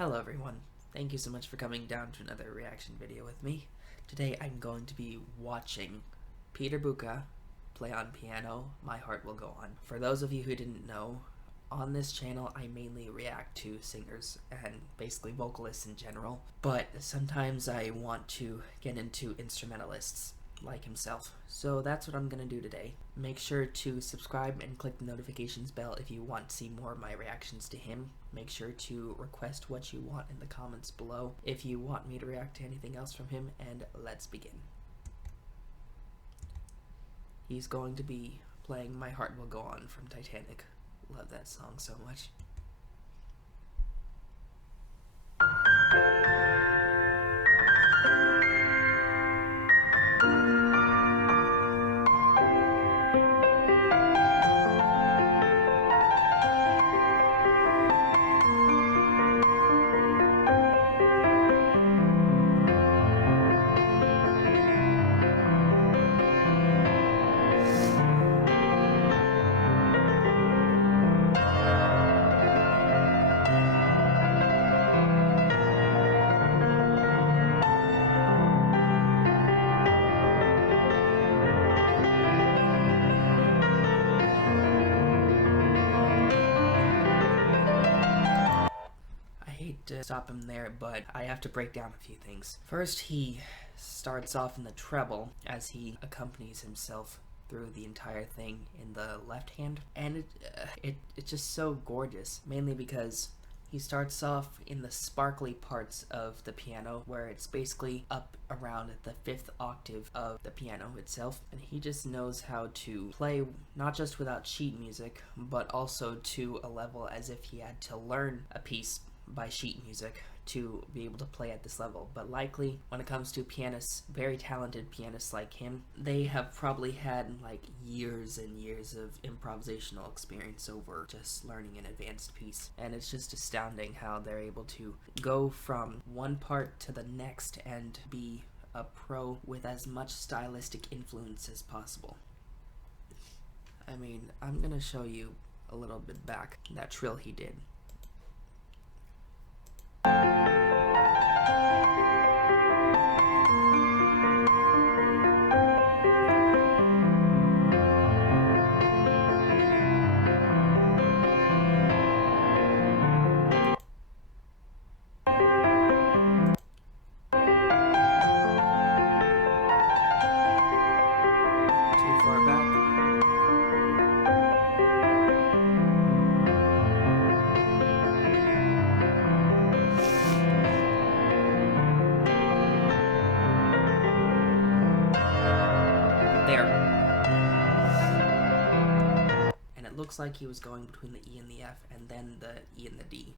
Hello everyone, thank you so much for coming down to another reaction video with me. Today I'm going to be watching Buka play on piano, My Heart Will Go On. For those of you who didn't know, on this channel I mainly react to singers and basically vocalists in general, but sometimes I want to get into instrumentalists like himself. So that's what I'm gonna do today. Make sure to subscribe and click the notifications bell if you want to see more of my reactions to him. Make sure to request what you want in the comments below if you want me to react to anything else from him, and let's begin. He's going to be playing My Heart Will Go On from Titanic. Love that song so much. To stop him there, but I have to break down a few things. First, he starts off in the treble as he accompanies himself through the entire thing in the left hand, and it's just so gorgeous, mainly because he starts off in the sparkly parts of the piano where it's basically up around the 5th octave of the piano itself, and he just knows how to play not just without sheet music but also to a level as if he had to learn a piece by sheet music to be able to play at this level. But likely when it comes to pianists, very talented pianists like him, they have probably had like years and years of improvisational experience over just learning an advanced piece, and it's just astounding how they're able to go from one part to the next and be a pro with as much stylistic influence as possible. I mean, I'm gonna show you a little bit back that trill he did. And it looks like he was going between the E and the F and then the E and the D.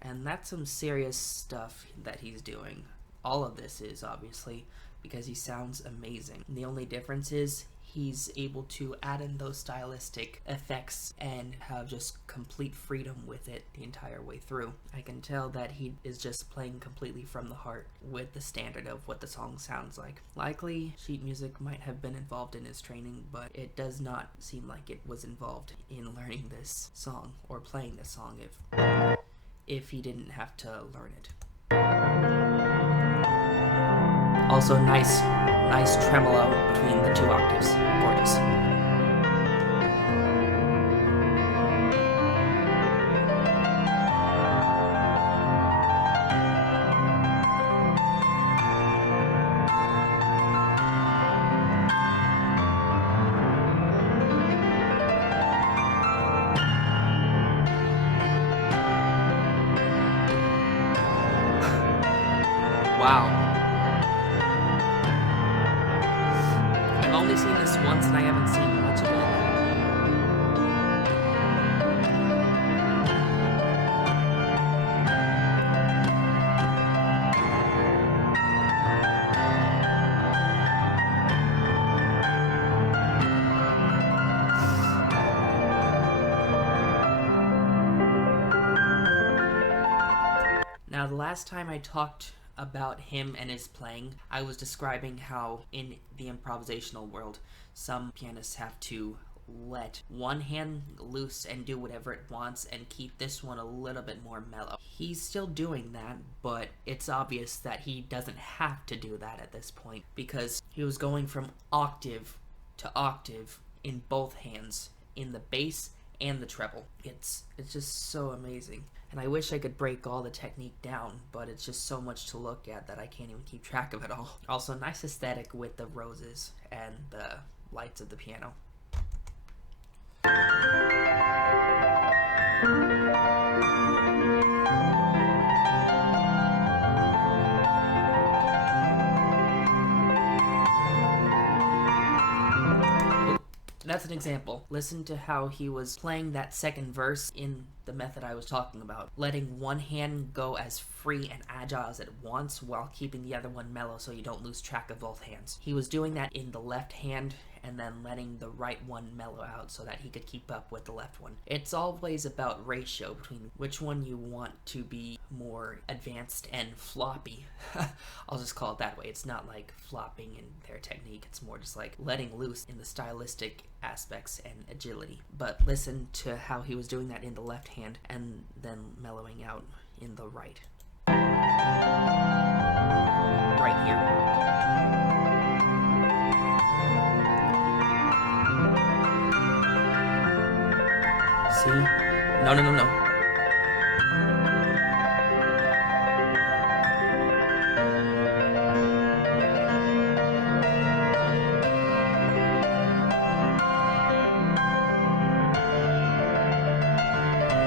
And that's some serious stuff that he's doing. All of this is, obviously, because he sounds amazing. And the only difference is he's able to add in those stylistic effects and have just complete freedom with it the entire way through. I can tell that he is just playing completely from the heart with the standard of what the song sounds like. Likely sheet music might have been involved in his training, but it does not seem like it was involved in learning this song or playing this song if he didn't have to learn it. Also nice tremolo between the 2 octaves. Gorgeous. Wow. I've only seen this once and I haven't seen much of it. Now, the last time I talked about him and his playing, I was describing how in the improvisational world, some pianists have to let one hand loose and do whatever it wants and keep this one a little bit more mellow. He's still doing that, but it's obvious that he doesn't have to do that at this point because he was going from octave to octave in both hands, in the bass and the treble. It's just so amazing. And I wish I could break all the technique down, but it's just so much to look at that I can't even keep track of it all. Also, nice aesthetic with the roses and the lights of the piano. That's an example. Listen to how he was playing that second verse in the method I was talking about. Letting one hand go as free and agile as it wants while keeping the other one mellow so you don't lose track of both hands. He was doing that in the left hand and then letting the right one mellow out so that he could keep up with the left one. It's always about ratio between which one you want to be more advanced and floppy. I'll just call it that way. It's not like flopping in their technique. It's more just like letting loose in the stylistic aspects and agility. But listen to how he was doing that in the left hand and then mellowing out in the right. Right here. See? No.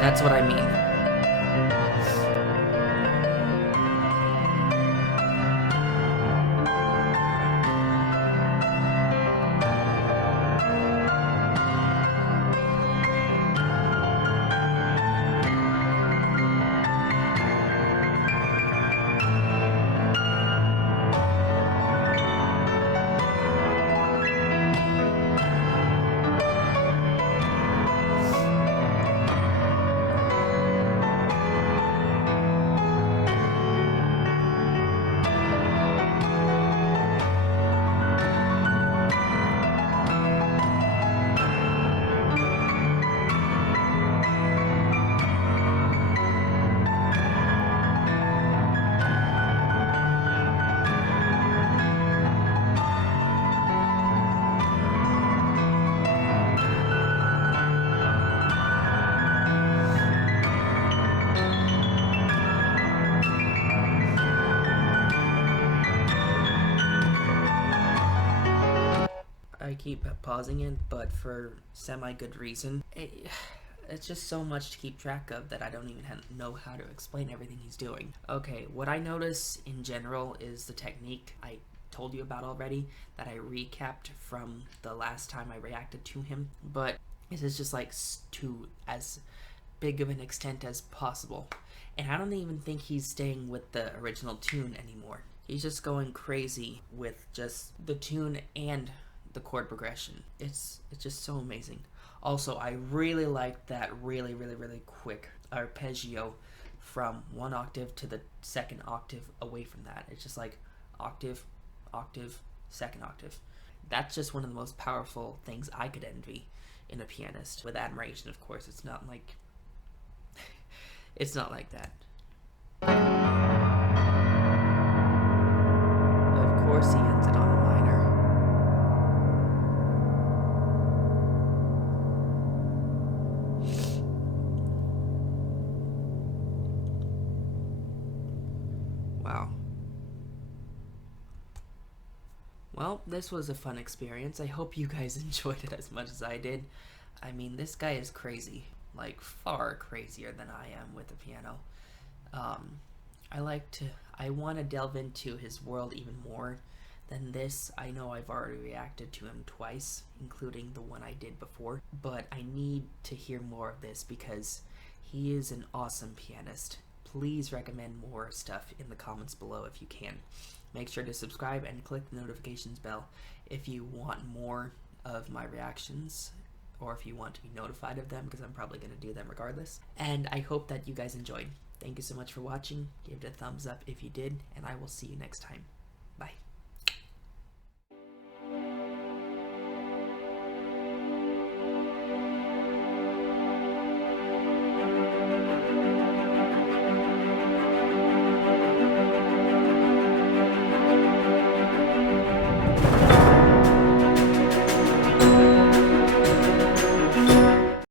That's what I mean. I keep pausing it, but for semi-good reason. It's just so much to keep track of that I don't even know how to explain everything he's doing. Okay, what I notice in general is the technique I told you about already, that I recapped from the last time I reacted to him, but this is just like to as big of an extent as possible. And I don't even think he's staying with the original tune anymore. He's just going crazy with just the tune and the chord progression. It's just so amazing. Also, I really like that really quick arpeggio from one octave to the second octave away from that. It's just like octave, octave, second octave. That's just one of the most powerful things I could envy in a pianist. With admiration, of course. It's not like it's not like that. Of course he ends it on a minor. Wow. Well, this was a fun experience. I hope you guys enjoyed it as much as I did. I mean, this guy is crazy. Like, far crazier than I am with the piano. I want to delve into his world even more than this. I know I've already reacted to him twice, including the one I did before, but I need to hear more of this because he is an awesome pianist. Please recommend more stuff in the comments below if you can. Make sure to subscribe and click the notifications bell if you want more of my reactions, or if you want to be notified of them, because I'm probably going to do them regardless. And I hope that you guys enjoyed. Thank you so much for watching. Give it a thumbs up if you did, and I will see you next time. Bye.